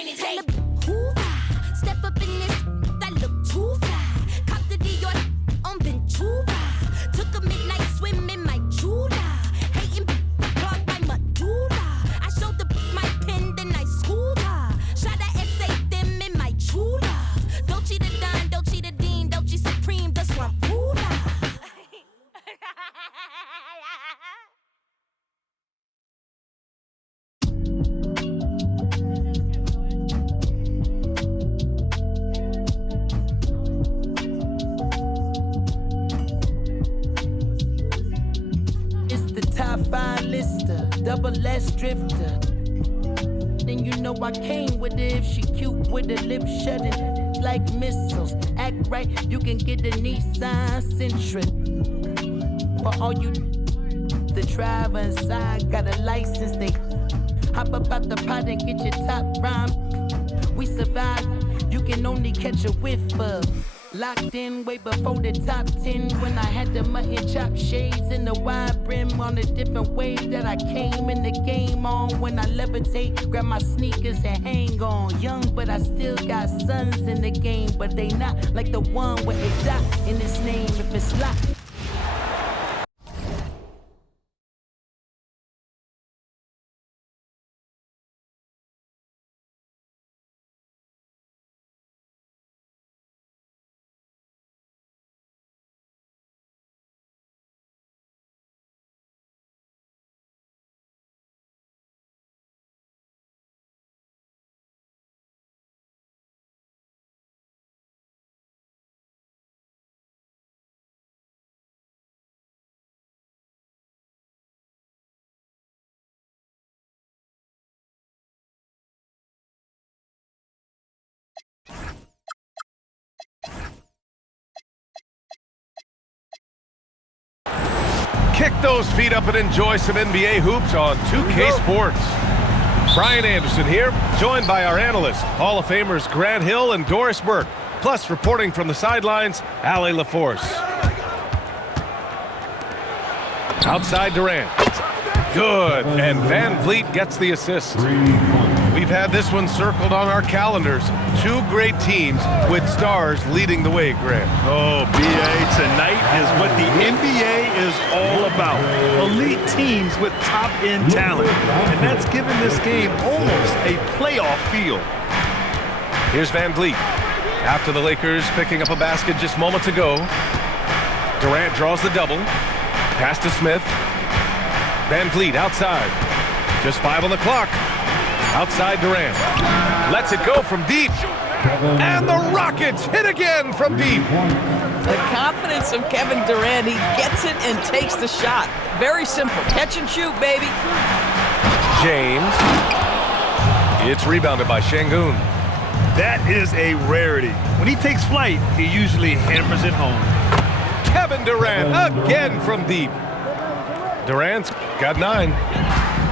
training day. Step up in this, that look too fly. Cop the Dior on Ventura. Took a midnight swim in my Jula. Hating clogged my medulla. I showed the my pen, then I schooled her. Shot a essay them in my true love. Dolce the Don, Dolce the Dean, Dolce Supreme, the swamp cooler. Top 5 lister, double S drifter. Then you know I came with it. If she cute with her lips shutting like missiles. Act right, you can get a Nissan Sentra. For all you the driver inside got a license, they hop up out the pot and get your top rhyme. We survive, you can only catch a whiff of. Locked in way before the top 10 when I had the mutton chop shades and the wide brim on a different wave that I came in the game on. When I levitate, grab my sneakers and hang on. Young, but I still got sons in the game, but they not like the one with a dot in his name if it's locked. Kick those feet up and enjoy some NBA hoops on 2K Sports. Brian Anderson here, joined by our analysts, Hall of Famers Grant Hill and Doris Burke. Plus, reporting from the sidelines, Allie LaForce. Outside Durant. Good, and Van Vliet gets the assist. We've had this one circled on our calendars. Two great teams with stars leading the way, Grant. Oh, B.A., tonight is what the NBA is all about. Elite teams with top-end talent. And that's given this game almost a playoff feel. Here's Van Vliet. After the Lakers picking up a basket just moments ago, Durant draws the double. Pass to Smith. Van Vliet outside. Just 5 on the clock. Outside Durant. Lets it go from deep. And the Rockets hit again from deep. The confidence of Kevin Durant. He gets it and takes the shot. Very simple. Catch and shoot, baby. James. It's rebounded by Şengün. That is a rarity. When he takes flight, he usually hammers it home. Kevin Durant again from deep. Durant's got 9.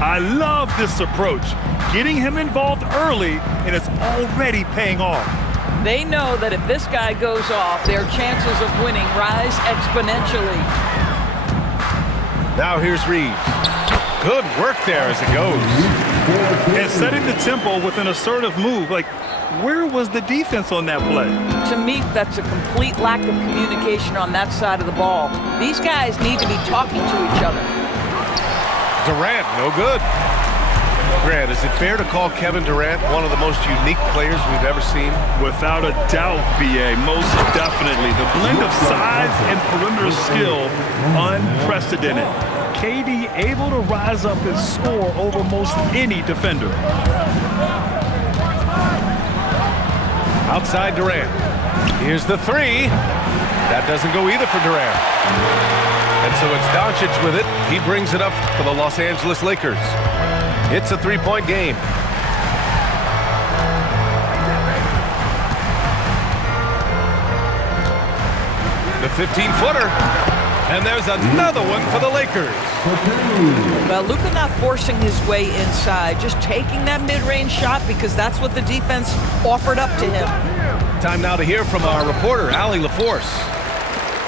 I love this approach. Getting him involved early, and it's already paying off. They know that if this guy goes off, their chances of winning rise exponentially. Now here's Reeves. Good work there as it goes. And setting the tempo with an assertive move. Like, where was the defense on that play? To me, that's a complete lack of communication on that side of the ball. These guys need to be talking to each other. Durant, no good. Grant, is it fair to call Kevin Durant one of the most unique players we've ever seen? Without a doubt, B.A., most definitely. The blend of size and perimeter skill, unprecedented. KD able to rise up and score over most any defender. Outside Durant. Here's the 3. That doesn't go either for Durant. And so it's Doncic with it. He brings it up for the Los Angeles Lakers. It's a 3-point game. The 15-footer. And there's another one for the Lakers. Well, Luka not forcing his way inside, just taking that mid-range shot because that's what the defense offered up to him. Time now to hear from our reporter, Allie LaForce.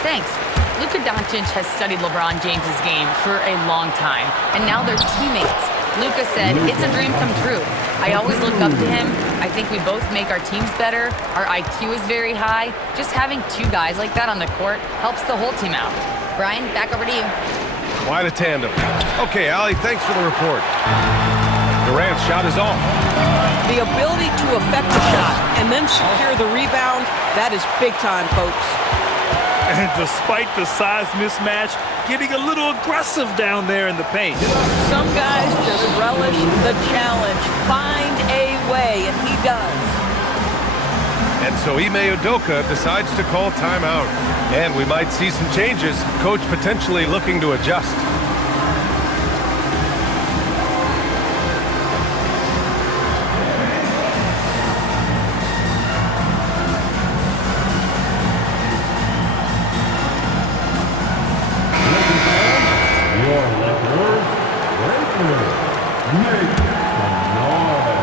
Thanks. Luka Doncic has studied LeBron James's game for a long time, and now they're teammates. Luka said, it's a dream come true. I always look up to him. I think we both make our teams better. Our IQ is very high. Just having two guys like that on the court helps the whole team out. Brian, back over to you. Quite a tandem. Okay, Allie, thanks for the report. Durant's shot is off. The ability to affect the shot and then secure the rebound, that is big time, folks. And despite the size mismatch, getting a little aggressive down there in the paint. Some guys just relish the challenge. Find a way, and he does. And so Ime Udoka decides to call timeout. And we might see some changes. Coach potentially looking to adjust.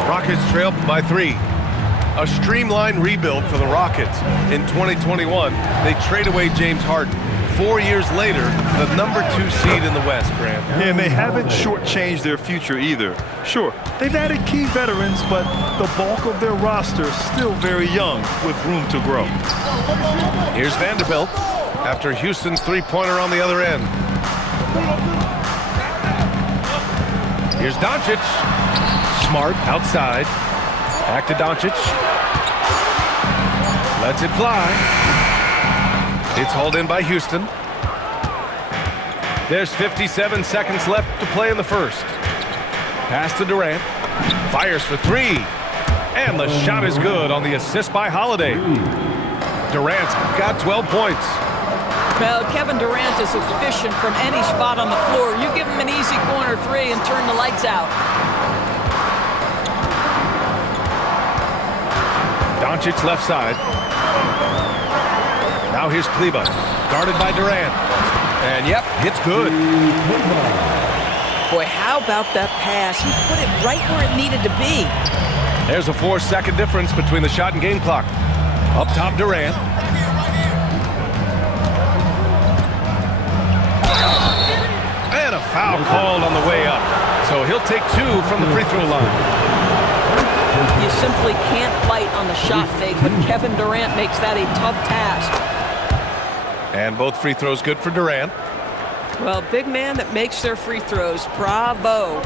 Rockets trail by 3. A streamlined rebuild for the Rockets. In 2021, they trade away James Harden. 4 years later, the #2 seed in the West, Grant. And they haven't shortchanged their future either. Sure, they've added key veterans, but the bulk of their roster is still very young with room to grow. Here's Vanderbilt after Houston's three-pointer on the other end. Here's Doncic. Smart outside. Back to Doncic. Lets it fly. It's hauled in by Houston. There's 57 seconds left to play in the first. Pass to Durant. Fires for 3. And the shot is good on the assist by Holiday. Durant's got 12 points. Well, Kevin Durant is efficient from any spot on the floor. You give him an easy corner 3 and turn the lights out. Doncic left side. Now here's Kleber, guarded by Durant. And yep, it's good. Boy, how about that pass? He put it right where it needed to be. There's a 4-second difference between the shot and game clock. Up top, Durant. And a foul called on the way up. So he'll take 2 from the free throw line. You simply can't fight on the shot fake, but Kevin Durant makes that a tough task. And both free throws good for Durant. Well, big man that makes their free throws. Bravo.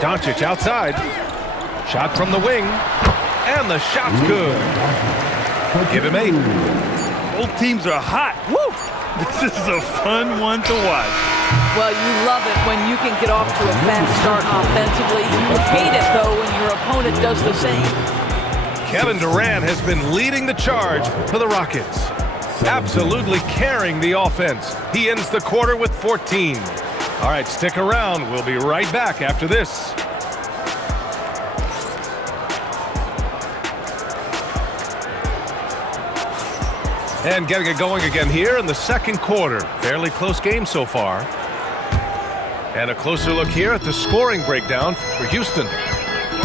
Doncic outside. Shot from the wing. And the shot's good. Give him 8. Both teams are hot. Woo! This is a fun one to watch. Well, you love it when you can get off to a fast start offensively. You hate it, though, when your opponent does the same. Kevin Durant has been leading the charge for the Rockets. Absolutely carrying the offense. He ends the quarter with 14. All right, stick around. We'll be right back after this. And getting it going again here in the second quarter. Fairly close game so far. And a closer look here at the scoring breakdown for Houston.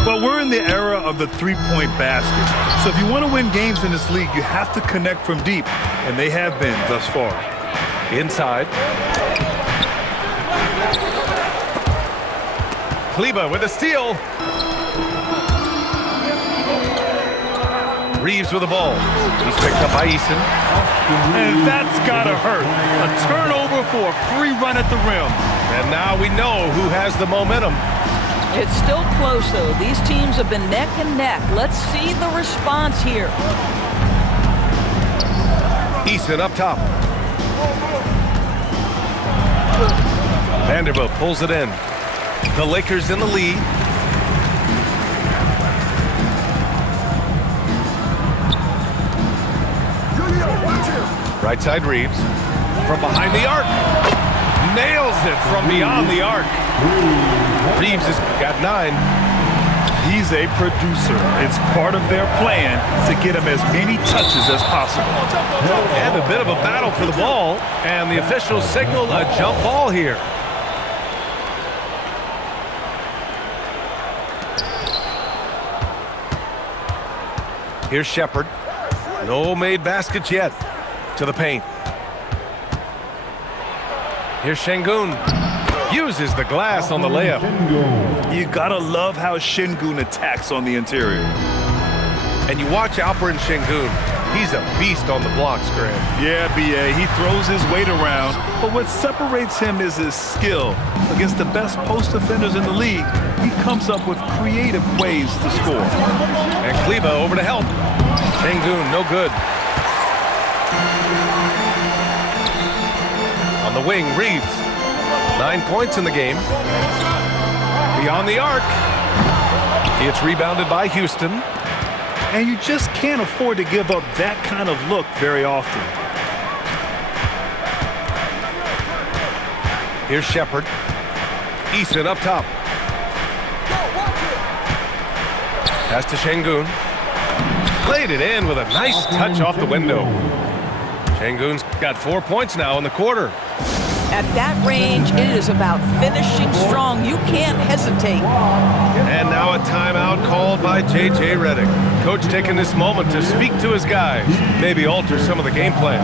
Well, we're in the era of the three-point basket. So if you want to win games in this league, you have to connect from deep. And they have been thus far. Inside. Kleber with a steal. Reeves with the ball. He's picked up by Eason. And that's gotta hurt. A turnover for a free run at the rim. And now we know who has the momentum. It's still close, though. These teams have been neck and neck. Let's see the response here. Eason up top. Vanderbilt pulls it in. The Lakers in the lead. Right side Reeves. From behind the arc. Nails it from beyond the arc. Reeves has got 9. He's a producer. It's part of their plan to get him as many touches as possible. And a bit of a battle for the ball. And the officials signal a jump ball here. Here's Shepherd. No made baskets yet. To the paint. Here's Şengün. Uses the glass on the layup. You gotta love how Şengün attacks on the interior. And you watch Alperen Şengün. He's a beast on the blocks, Grant. Yeah, B.A., he throws his weight around, but what separates him is his skill. Against the best post defenders in the league, he comes up with creative ways to score. And Kleber over to help. Şengün, no good. On the wing, Reeves. 9 points in the game. Beyond the arc. It's rebounded by Houston. And you just can't afford to give up that kind of look very often. Here's Shepherd. Easton up top. Pass to Şengün. Played it in with a nice touch off the window. Şengün's got 4 points now in the quarter. At that range, it is about finishing strong. You can't hesitate. And now a timeout called by J.J. Redick. Coach taking this moment to speak to his guys, maybe alter some of the game plan.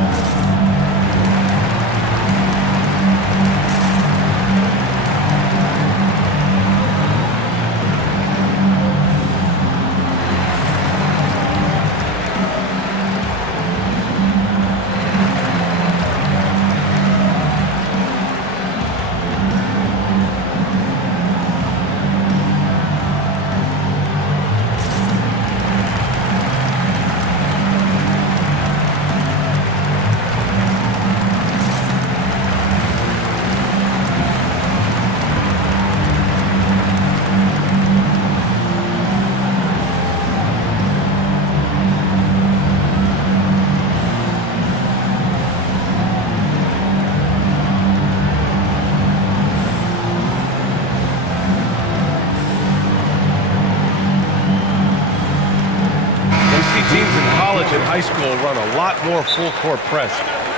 High school run a lot more full-court press.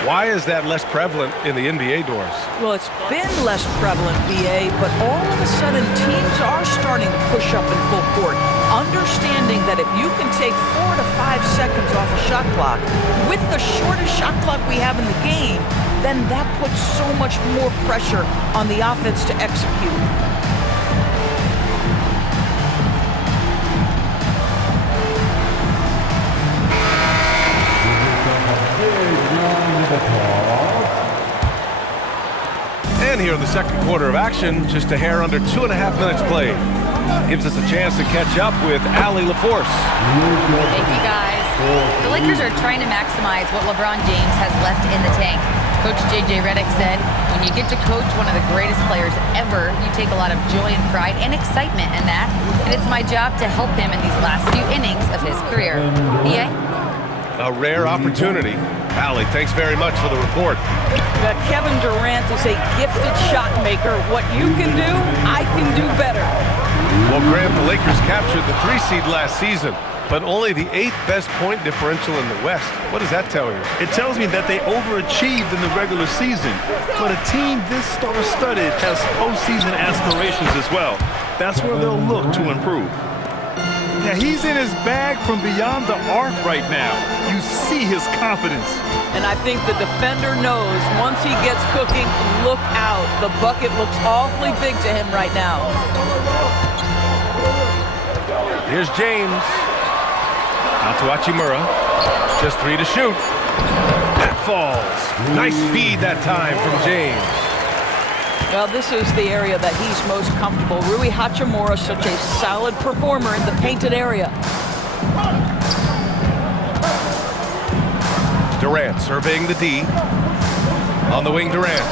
Why is that less prevalent in the NBA, Doris? Well, it's been less prevalent, BA, but all of a sudden teams are starting to push up in full court, understanding that if you can take 4 to 5 seconds off a shot clock with the shortest shot clock we have in the game, then that puts so much more pressure on the offense to execute. And here in the second quarter of action, just a hair under 2.5 minutes played. Gives us a chance to catch up with Allie LaForce. Thank you, guys. The Lakers are trying to maximize what LeBron James has left in the tank. Coach J.J. Redick said, when you get to coach one of the greatest players ever, you take a lot of joy and pride and excitement in that. And it's my job to help him in these last few innings of his career. B.A.? A rare opportunity. Allie, thanks very much for the report. Kevin Durant is a gifted shot maker. What you can do, I can do better. Well, Grant, the Lakers captured the 3 seed last season, but only the 8th best point differential in the West. What does that tell you? It tells me that they overachieved in the regular season, but a team this star-studded has postseason aspirations as well. That's where they'll look to improve. Now, he's in his bag from beyond the arc right now. You see his confidence. And I think the defender knows once he gets cooking, look out. The bucket looks awfully big to him right now. Here's James. Out to Hachimura. Just 3 to shoot. That falls. Nice feed that time from James. Well, this is the area that he's most comfortable. Rui Hachimura, such a solid performer in the painted area. Durant surveying the D. On the wing, Durant.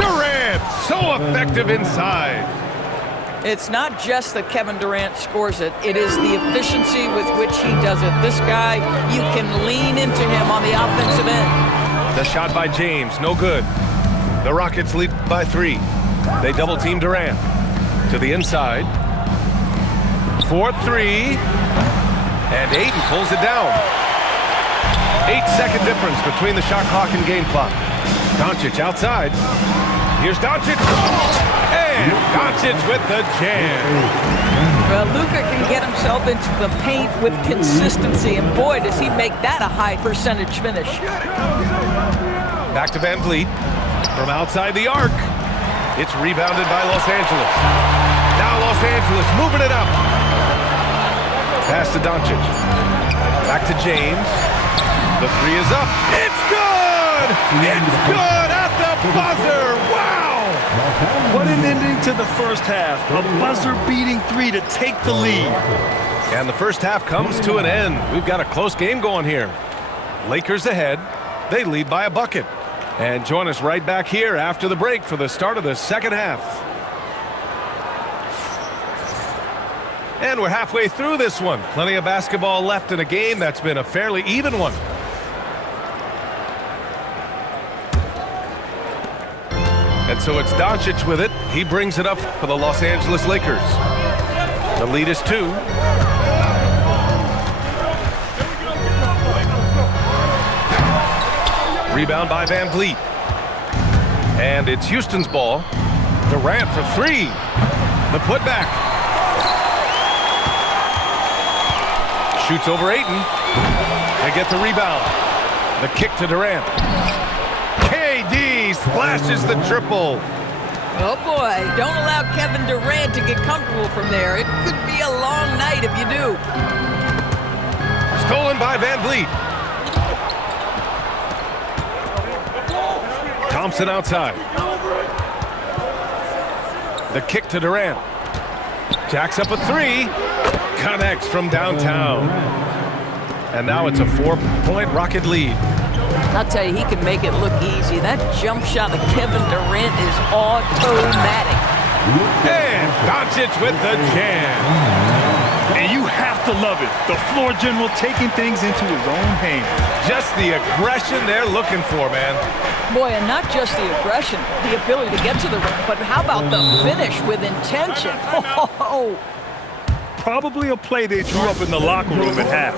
Durant, so effective inside. It's not just that Kevin Durant scores it. It is the efficiency with which he does it. This guy, you can lean into him on the offensive end. The shot by James, no good. The Rockets lead by 3. They double team Durant. To the inside. 4-3. And Ayton pulls it down. 8-second difference between the shot clock and game clock. Doncic outside. Here's Doncic. And Doncic with the jam. Well, Luka can get himself into the paint with consistency, and boy, does he make that a high percentage finish. Back to Van Vliet from outside the arc. It's rebounded by Los Angeles. Now Los Angeles moving it up. Pass to Doncic. Back to James. The three is up. It's good! It's good at the buzzer! Wow! What an ending to the first half. A buzzer-beating three to take the lead. And the first half comes to an end. We've got a close game going here. Lakers ahead. They lead by a bucket. And join us right back here after the break for the start of the second half. And we're halfway through this one. Plenty of basketball left in a game that's been a fairly even one. And so it's Doncic with it. He brings it up for the Los Angeles Lakers. The lead is 2. Rebound by Van Vliet. And it's Houston's ball. Durant for 3. The putback. Shoots over Ayton. They get the rebound. The kick to Durant. KD splashes the triple. Oh boy, don't allow Kevin Durant to get comfortable from there. It could be a long night if you do. Stolen by Van Vliet. Thompson outside. The kick to Durant. Jacks up a 3. Connects from downtown. And now it's a 4-point Rocket lead. I'll tell you, he can make it look easy. That jump shot of Kevin Durant is automatic. And Doncic with the jam. And you have to love it. The floor general taking things into his own hands. Just the aggression they're looking for, man. Boy, and not just the aggression, the ability to get to the rim, but how about the finish with intention? Oh. Probably a play they drew up in the locker room at half.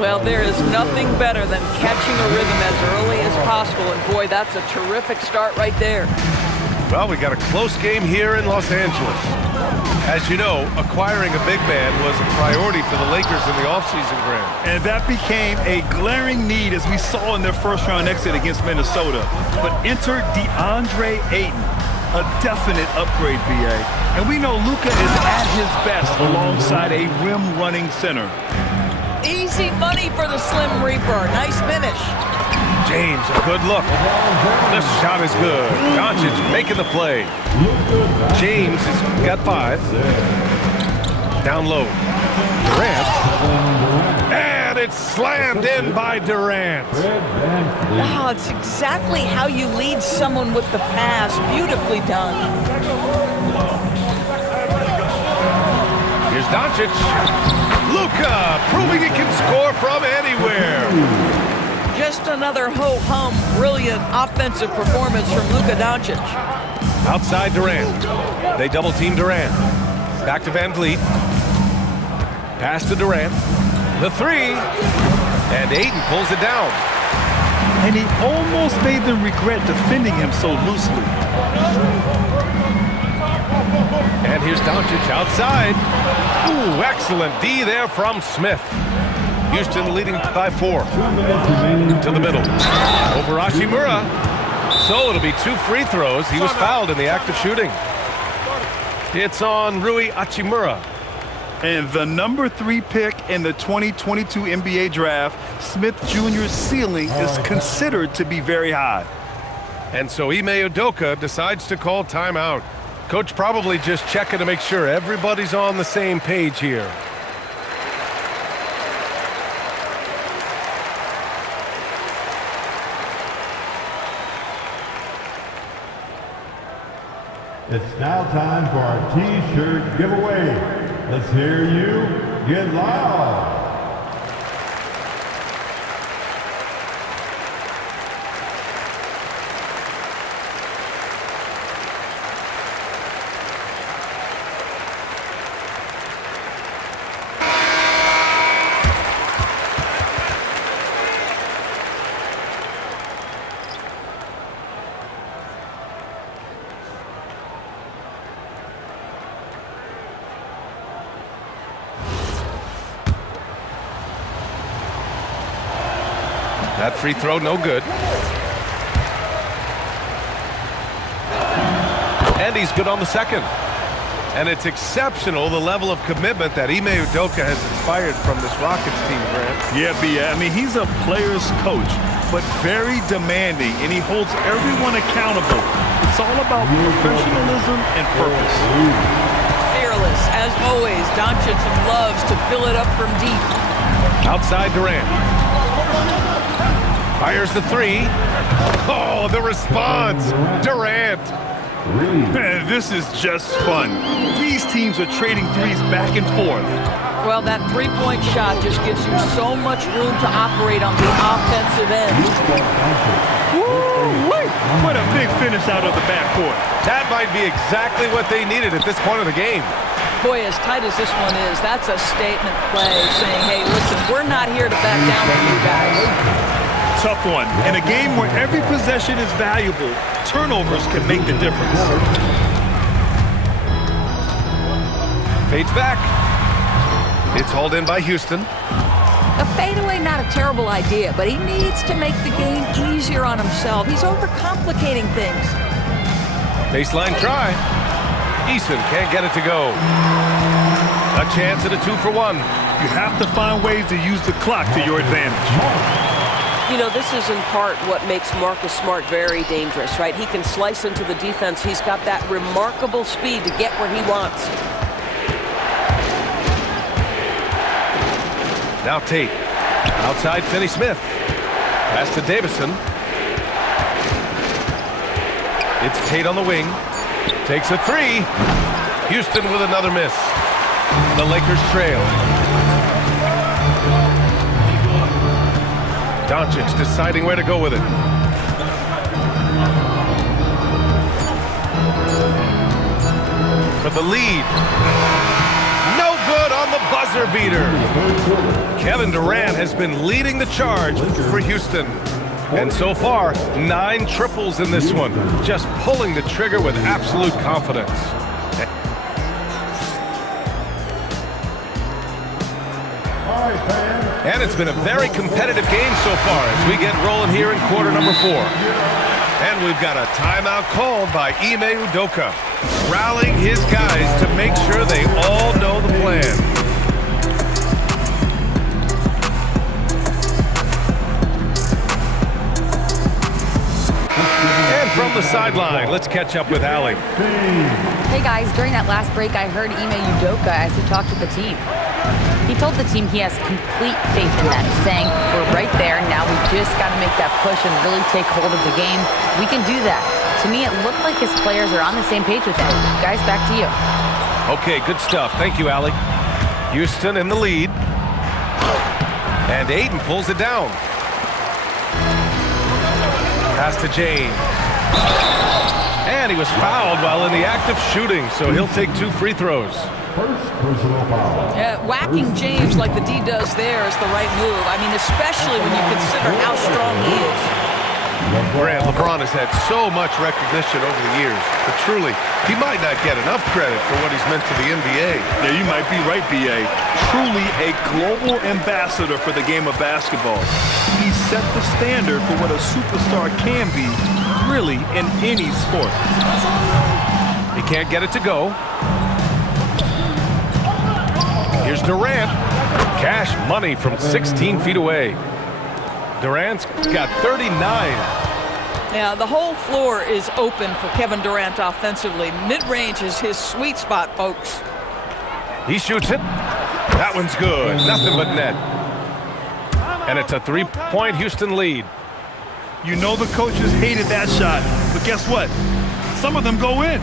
Well, there is nothing better than catching a rhythm as early as possible, and boy, that's a terrific start right there. Well, we got a close game here in Los Angeles. As you know, acquiring a big man was a priority for the Lakers in the offseason, Graham. And that became a glaring need as we saw in their first-round exit against Minnesota. But enter DeAndre Ayton, a definite upgrade, BA. And we know Luka is at his best alongside a rim-running center. Easy money for the Slim Reaper. Nice finish. James, a good look. The shot is good. Doncic making the play. James has got 5. Down low. Durant. And it's slammed in by Durant. Oh, it's exactly how you lead someone with the pass. Beautifully done. Here's Doncic. Luka proving he can score from anywhere. Just another ho-hum, brilliant offensive performance from Luka Doncic. Outside Durant. They double-team Durant. Back to Van Vliet. Pass to Durant. The 3. And Ayton pulls it down. And he almost made them regret defending him so loosely. And here's Doncic outside. Ooh, excellent D there from Smith. Houston leading by 4. To the middle. Over Hachimura. So it'll be 2 free throws. He was fouled in the act of shooting. It's on Rui Hachimura. And the number 3 pick in the 2022 NBA draft, Smith Jr.'s ceiling is considered to be very high. And so Ime Udoka decides to call timeout. Coach probably just checking to make sure everybody's on the same page here. It's now time for our T-shirt giveaway. Let's hear you get loud. That free throw, no good. And he's good on the second. And it's exceptional, the level of commitment that Ime Udoka has inspired from this Rockets team, Grant. Yeah, I mean, he's a player's coach, but very demanding, and he holds everyone accountable. It's all about professionalism and purpose. Fearless, as always. Doncic loves to fill it up from deep. Outside Durant. Fires the three. Oh, the response. Durant. Man, this is just fun. These teams are trading threes back and forth. Well, that three-point shot just gives you so much room to operate on the offensive end. Woo-wee! What a big finish out of the backcourt. That might be exactly what they needed at this point of the game. Boy, as tight as this one is, that's a statement play saying, hey, listen, we're not here to back down for you guys. Tough one. In a game where every possession is valuable, turnovers can make the difference. Fades back. It's hauled in by Houston. A fadeaway, not a terrible idea, but he needs to make the game easier on himself. He's overcomplicating things. Baseline try. Eason can't get it to go. A chance at a 2-for-1. You have to find ways to use the clock to your advantage. You know, this is in part what makes Marcus Smart very dangerous, right? He can slice into the defense. He's got that remarkable speed to get where he wants. Now Tate. Outside Finney Smith. Pass to Davison. It's Tate on the wing. Takes a three. Houston with another miss. The Lakers trail. Doncic deciding where to go with it. For the lead. No good on the buzzer beater. Kevin Durant has been leading the charge for Houston. And so far, 9 triples in this one. Just pulling the trigger with absolute confidence. And it's been a very competitive game so far as we get rolling here in quarter number 4. And we've got a timeout called by Ime Udoka, rallying his guys to make sure they all know the plan. And from the sideline, let's catch up with Allie. Hey guys, during that last break, I heard Ime Udoka as he talked to the team. He told the team he has complete faith in them, saying, we're right there, now we just got to make that push and really take hold of the game. We can do that. To me, it looked like his players are on the same page with him. Guys, back to you. Okay, good stuff. Thank you, Allie. Houston in the lead. And Ayton pulls it down. Pass to James. And he was fouled while in the act of shooting, so he'll take 2 free throws. First personal foul. Yeah, whacking James like the D does there is the right move. I mean, especially when you consider how strong he is. Grant, LeBron has had so much recognition over the years, but truly, he might not get enough credit for what he's meant to the NBA. Yeah, you might be right, B.A. Truly a global ambassador for the game of basketball. He set the standard for what a superstar can be, really, in any sport. He can't get it to go. Here's Durant. Cash money from 16 feet away. Durant's got 39. Yeah, the whole floor is open for Kevin Durant offensively. Mid-range is his sweet spot, folks. He shoots it. That one's good. Nothing but net. And it's a 3-point Houston lead. You know the coaches hated that shot, but guess what? Some of them go in.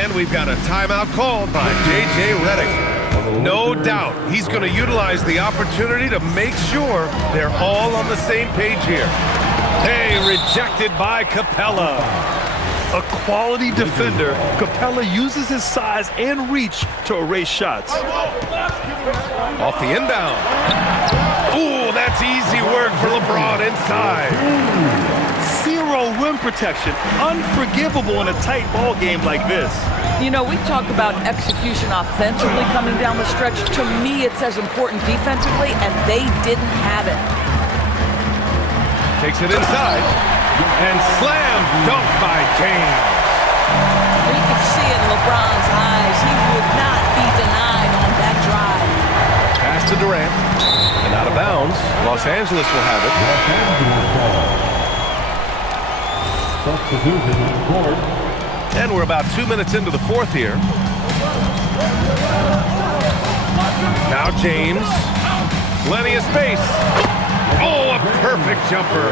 And we've got a timeout called by J.J. Redick. No doubt he's going to utilize the opportunity to make sure they're all on the same page here. Hey, rejected by Capella. A quality defender, Capella uses his size and reach to erase shots. Off the inbound. Ooh, that's easy work for LeBron inside. Zero rim protection. Unforgivable in a tight ball game like this. You know, we talk about execution offensively coming down the stretch. To me, it's as important defensively, and they didn't have it. Takes it inside. And slam dunk by James. You can see it in LeBron's eyes. He would not be denied on that drive. Pass to Durant. And out of bounds. Los Angeles will have it. Los Angeles ball. Substitution on the court. And we're about 2 minutes into the fourth here. Now James. Plenty of space. Oh, a perfect jumper.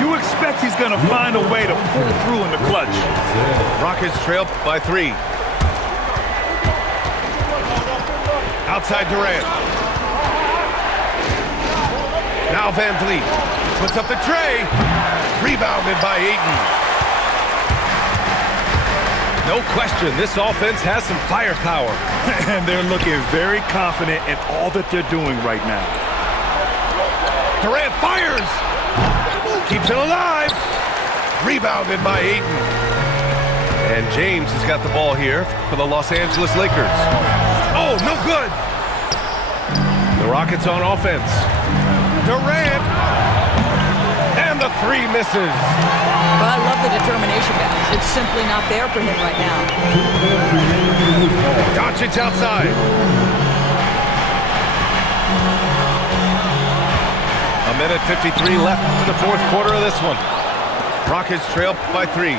You expect he's going to find a way to pull through in the clutch. Rockets trail by 3. Outside Durant. Now Van Vliet puts up the tray. Rebounded by Ayton. No question, this offense has some firepower. And they're looking very confident in all that they're doing right now. Durant fires. Keeps it alive. Rebounded by Ayton. And James has got the ball here for the Los Angeles Lakers. Oh, no good. The Rockets on offense. Durant. And the 3 misses. Well, I love the determination, guys. It's simply not there for him right now. Doncic outside. A minute 53 left to the fourth quarter of this one. Rockets trail by 3.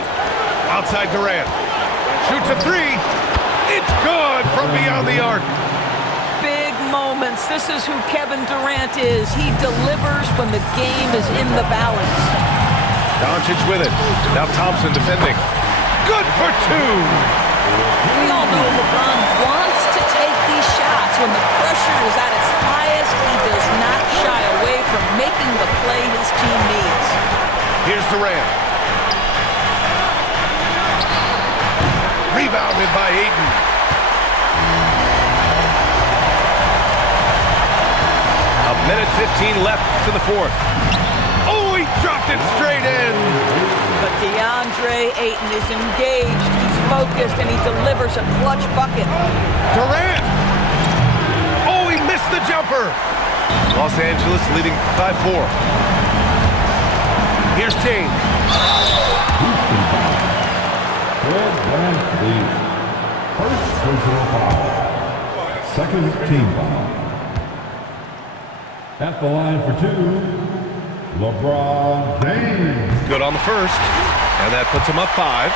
Outside Durant. Shoots a 3. It's good from beyond the arc. Big moments. This is who Kevin Durant is. He delivers when the game is in the balance. Doncic with it. Now Thompson defending. Good for 2. We all know LeBron wants to take these shots. When the pressure is at its highest, he does not shy away from making the play his team needs. Here's Durant. Rebounded by Ayton. A minute 15 left to the fourth. Oh, he dropped it straight in. But DeAndre Ayton is engaged, he's focused, and he delivers a clutch bucket. Durant! Oh, he missed the jumper. Los Angeles leading by 4. Here's James. Fred VanVleet. First personal foul. Second team foul. At the line for 2, LeBron James. Good on the first, and that puts him up 5.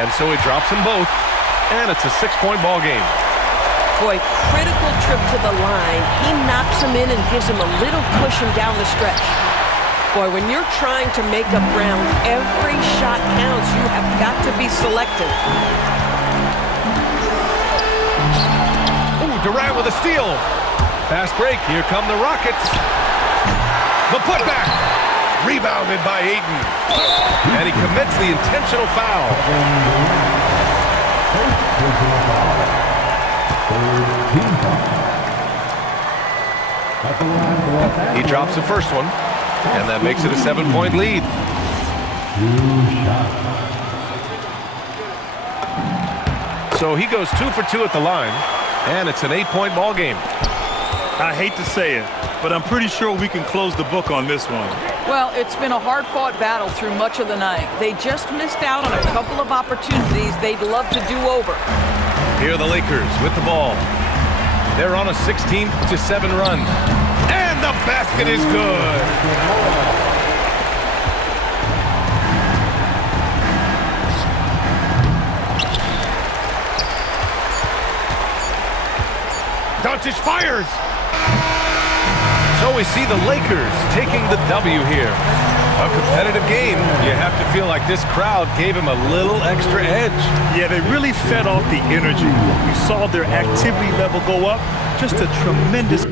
And so he drops them both, and it's a 6-point ball game. Boy, critical trip to the line. He knocks him in and gives him a little cushion down the stretch. Boy, when you're trying to make up ground, every shot counts. You have got to be selective. Ooh, Durant with a steal. Fast break. Here come the Rockets. The putback. Rebounded by Ayton. And he commits the intentional foul. First personal foul. Third team foul. At the line for Los Angeles. He drops the first one, and that makes it a 7-point lead. 2 shots. So he goes 2 for 2 at the line, and it's an 8-point ball game. I hate to say it, but I'm pretty sure we can close the book on this one. Well, it's been a hard-fought battle through much of the night. They just missed out on a couple of opportunities they'd love to do over. Here are the Lakers with the ball. They're on a 16-7 run. And the basket is good. Doncic fires. So we see the Lakers taking the W here. A competitive game. You have to feel like this crowd gave him a little extra edge. Yeah, they really fed off the energy. We saw their activity level go up. Just a tremendous